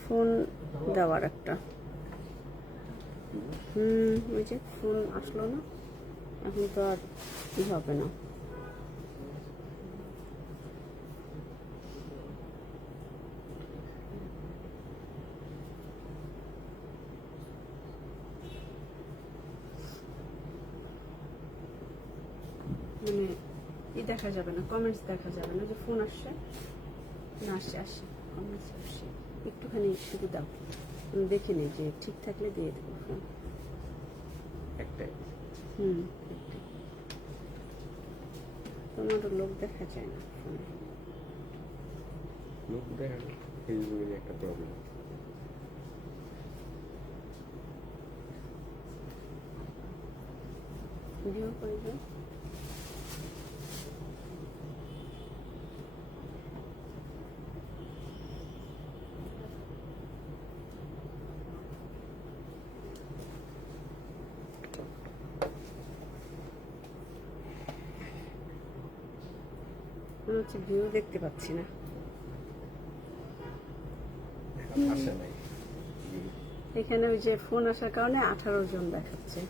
Phone দেওয়ার একটা ওই যে ফোন আসলো না, এখন তো আর কি হবে না। মানে দেখা যাবে না, কমেন্টস দেখা যাবে না যে ফোন আসছে না, আসছে কমেন্টস আসছে। একটুখানি শুধু দাও, দেখে নিই যে ঠিক থাকলে দিয়ে দেবো ফোন। একটাই তোমার লোক দেখা যায় না ফোনে। লোক দেখা ফেসবুকের একটা প্রবলেম। ভিডিও করে দাও। মনে হচ্ছে ভিউ দেখতে পাচ্ছি না। আসে নাই এখানে ওই যে ফোন আসার কারণে 18 জন দেখাচ্ছে।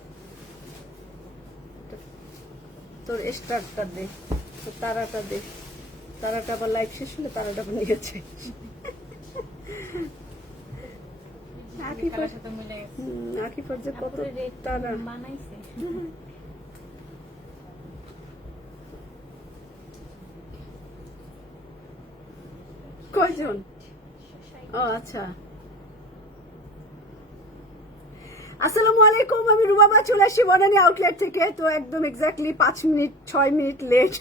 তোর স্টারটা দে, তোর তারাটা দে, তারাটা আবার লাইভ শেষ হলে তারাটা আবার নিয়েছে। আকিফার যে কত তারা বানাইছে। কয়জন? ও আচ্ছা, আসসালামু আলাইকুম। আমি রুবাবা চলে আসছি বনানী আউটলেট থেকে। তো একদম এক্স্যাক্টলি 5 মিনিট 6 মিনিট লেট।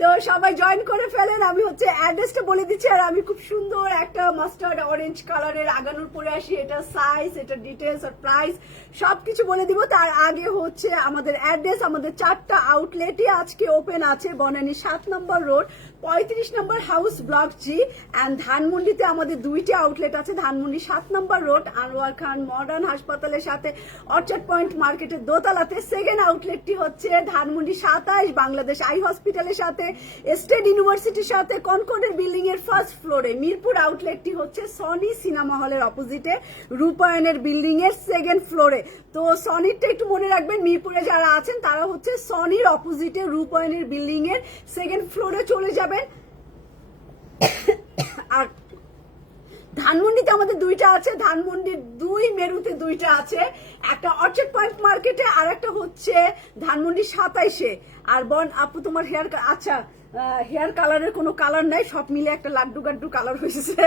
তো সবাই জয়েন করে ফেলেন। আমি হচ্ছে অ্যাড্রেসটা বলে দিচ্ছি, আর আমি খুব সুন্দর একটা মাস্টার্ড অরেঞ্জ কালারের আগানোর পরে আসি। এটা সাইজ, এটা ডিটেলস আর প্রাইস সবকিছু বলে দিব। তার আগে হচ্ছে আমাদের অ্যাড্রেস, আমাদের 4টা আউটলেটই আজকে ওপেন আছে। Banani 7 number road, 35 number house, block G. And ধানমন্ডিতে আমাদের 2টি আউটলেট আছে। Dhanmondi 7 number road, Anwar Khan modern হাসপাতালের সাথে অর্চার্ড পয়েন্ট মার্কেটের দোতলাতে। সেকেন্ড আউটলেটটি হচ্ছে ধানমন্ডি 27 বাংলাদেশ আই হসপিটালের সাথে, স্টেট ইউনিভার্সিটির সাথে, কনকর্ডের বিল্ডিং এর ফার্স্ট ফ্লোরে। মিরপুর আউটলেটটি হচ্ছে সনি সিনেমা হলের অপোজিটে, রূপায়ণের বিল্ডিং এর সেকেন্ড ফ্লোরে। তো সনিরটা একটু মনে রাখবেন, মিরপুরে যারা আছেন তারা হচ্ছে সনির অপোজিটে রূপায়ণের বিল্ডিং এর সেকেন্ড ফ্লোরে চলে যাবেন। আর ধানমন্ডিতে আমাদের 2টা আছে, ধানমন্ডির 2 মেরুতে 2টা আছে, একটা অর্চার্ড পয়েন্ট মার্কেটে আর একটা হচ্ছে ধানমন্ডি 27-এ। আর বন আপু তোমার হেয়ার, আচ্ছা হেয়ার কালারের কোনো কালার নাই, সব মিলে একটা লাড্ডু গাড্ডু কালার হয়েছে।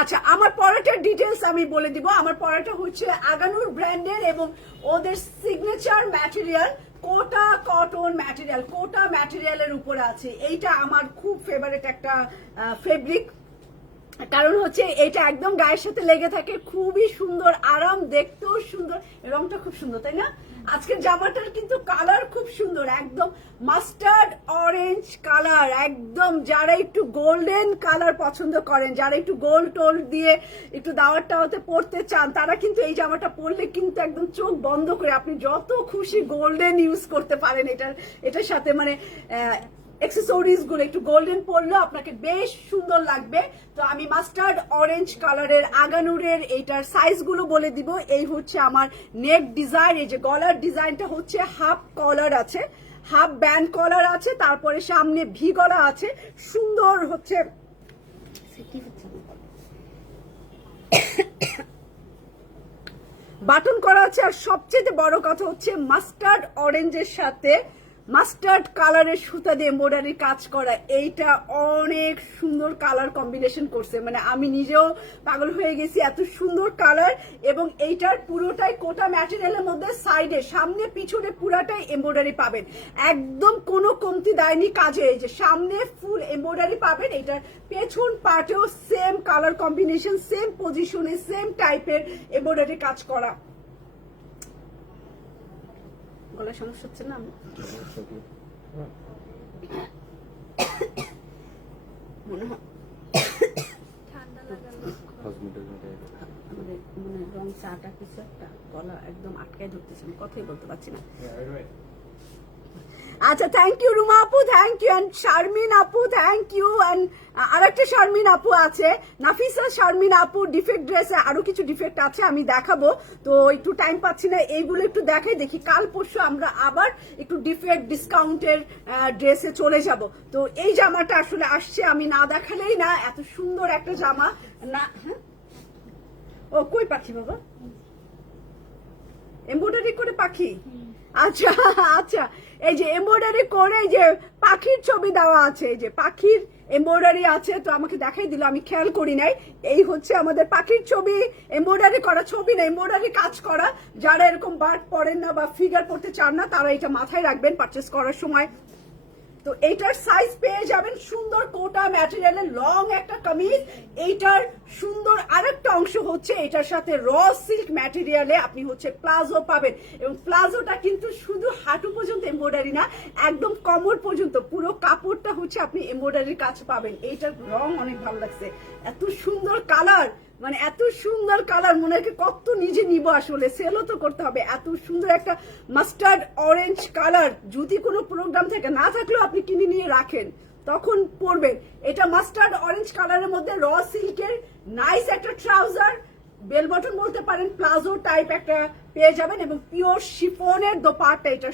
আচ্ছা, আমার পরাটার ডিটেলস আমি বলে দিব। আমার পরাটা হচ্ছে আগানুর ব্র্যান্ডের এবং ওদের সিগনেচার ম্যাটেরিয়াল কোটা কটন ম্যাটেরিয়াল, কোটা ম্যাটেরিয়ালের উপরে আছে। এইটা আমার খুব ফেভারিট একটা ফেব্রিক, কারণ হচ্ছে এটা একদম গায়ের সাথে লেগে থাকে, খুবই সুন্দর, আরাম, দেখতেও সুন্দর, রংটা খুব সুন্দর, তাই না? আজকের জামাটার কিন্তু কালার খুব সুন্দর, একদম মাস্টার্ড অরেঞ্জ কালার। একদম যারা একটু গোল্ডেন কালার পছন্দ করেন, যারা একটু গোল্ড টোল্ড দিয়ে একটু দাওয়াত টাওয়াতে পরতে চান, তারা কিন্তু এই জামাটা পরলে কিন্তু একদম চোখ বন্ধ করে আপনি যত খুশি গোল্ডেন ইউজ করতে পারেন। এটার সাথে মানে অ্যাক্সেসরিজ গুলো একটু গোল্ডেন পরলেও আপনাকে বেশ সুন্দর লাগবে। তো আমি মাস্টার্ড অরেঞ্জ কালারের আগানুরের এইটার সাইজ গুলো বলে দিব। এই হচ্ছে আমার নেক ডিজাইন, এই যে গলার ডিজাইনটা হচ্ছে হাফ কলার আছে, হাফ ব্যান্ড কলার আছে, তারপরে সামনে ভি গলা আছে, সুন্দর হচ্ছে বাটন করা আছে। আর সবচেয়ে বড় কথা হচ্ছে মাস্টার্ড অরেঞ্জের সাথে মাস্টার্ড কালারের সুতা দিয়ে এমব্রয়ডারি কাজ করা। এইটা অনেক সুন্দর কালার কম্বিনেশন করছে, মানে আমি নিজেও পাগল হয়ে গেছি, এত সুন্দর কালার। এবং এইটার পুরোটাই কোটা ম্যাটেরিয়ালের মধ্যে, সাইডে সামনে পিছনে পুরাটাই এমব্রয়ডারি পাবেন, একদম কোনো কমতি দেয়নি কাজে। এই যে সামনে ফুল এমব্রয়ডারি পাবেন, এটার পেছন পার্টেও সেম কালার কম্বিনেশন, সেম পজিশনে, সেম টাইপের এমব্রয়ডারি কাজ করা। গলায় সমস্যা হচ্ছে না? মনে হয় ঠান্ডা লাগালো। আমাদের মনে রং চাটা কিছু একটা, গলা একদম আটকায় ধরতেছে, আমি কথাই বলতে পারছি না। আচ্ছা, থ্যাংক ইউ রুমা আপু, থ্যাংক ইউ, এন্ড শারমিন আপু, থ্যাংক ইউ, এন্ড আরেকটা শারমিন আপু আছে, নাফিসা শারমিন আপু। ডিফেক্ট ড্রেসে আরো কিছু ডিফেক্ট আছে, আমি দেখাবো, তো একটু টাইম পাচ্ছি না, এইগুলো একটু দেখাই। দেখি কাল পরশু আমরা আবার একটু ডিফেক্ট ডিসকাউন্টের ড্রেসে চলে যাব। তো এই জামাটা আসলে আসছে, আমি না দেখালেই না, এত সুন্দর একটা জামা না। হ্যাঁ, ও কই পাখি বাবা, এমব্রয়ডারি করে পাখি, আচ্ছা আচ্ছা, এই যে এমব্রয়ডারি করে এই যে পাখির ছবি দেওয়া আছে, এই যে পাখির এমব্রয়ডারি আছে, তো আমাকে দেখাই দিল, আমি খেয়াল করি নাই। এই হচ্ছে আমাদের পাখির ছবি, এমব্রয়ডারি করা ছবি না, এমব্রয়ডারি কাজ করা। যারা এরকম বার্ড পরেন না বা ফিগার পড়তে চান না, তারা এটা মাথায় রাখবেন পারচেস করার সময়। তো এইটার সাইজ পেয়ে যাবেন সুন্দর কোটা ম্যাটেরিয়ালের লং একটা কামিজ। এইটার সুন্দর আরেকটা অংশ হচ্ছে এটার সাথে র সিল্ক ম্যাটেরিয়ালে আপনি হচ্ছে প্লাজো পাবেন, এবং প্লাজোটা কিন্তু শুধু হাঁটু পর্যন্ত এমব্রয়ডারি না, একদম কোমর পর্যন্ত পুরো কাপড়টা হচ্ছে আপনি এমব্রয়ডারির কাজ পাবেন। এইটার রং অনেক ভালো লাগছে, এত সুন্দর কালার, মানে এত সুন্দর কালার, মনে হয় কত নিজে নিব, আসলে সেলও তো করতে হবে। এত সুন্দর একটা মাস্টার্ড অরেঞ্জ কালার, যদি কোনো প্রোগ্রাম থেকে না থাকলেও আপনি কিনে নিয়ে রাখেন, তখন পরবেন। এটা মাস্টার্ড অরেঞ্জ কালারের মধ্যে র সিল্কের নাইস একটা ট্রাউজার, বেল বটন বলতে পারেন, প্লাজো টাইপ একটা পেয়ে যাবেন, এবং পিওর শিফনের দোপাট্টা এটা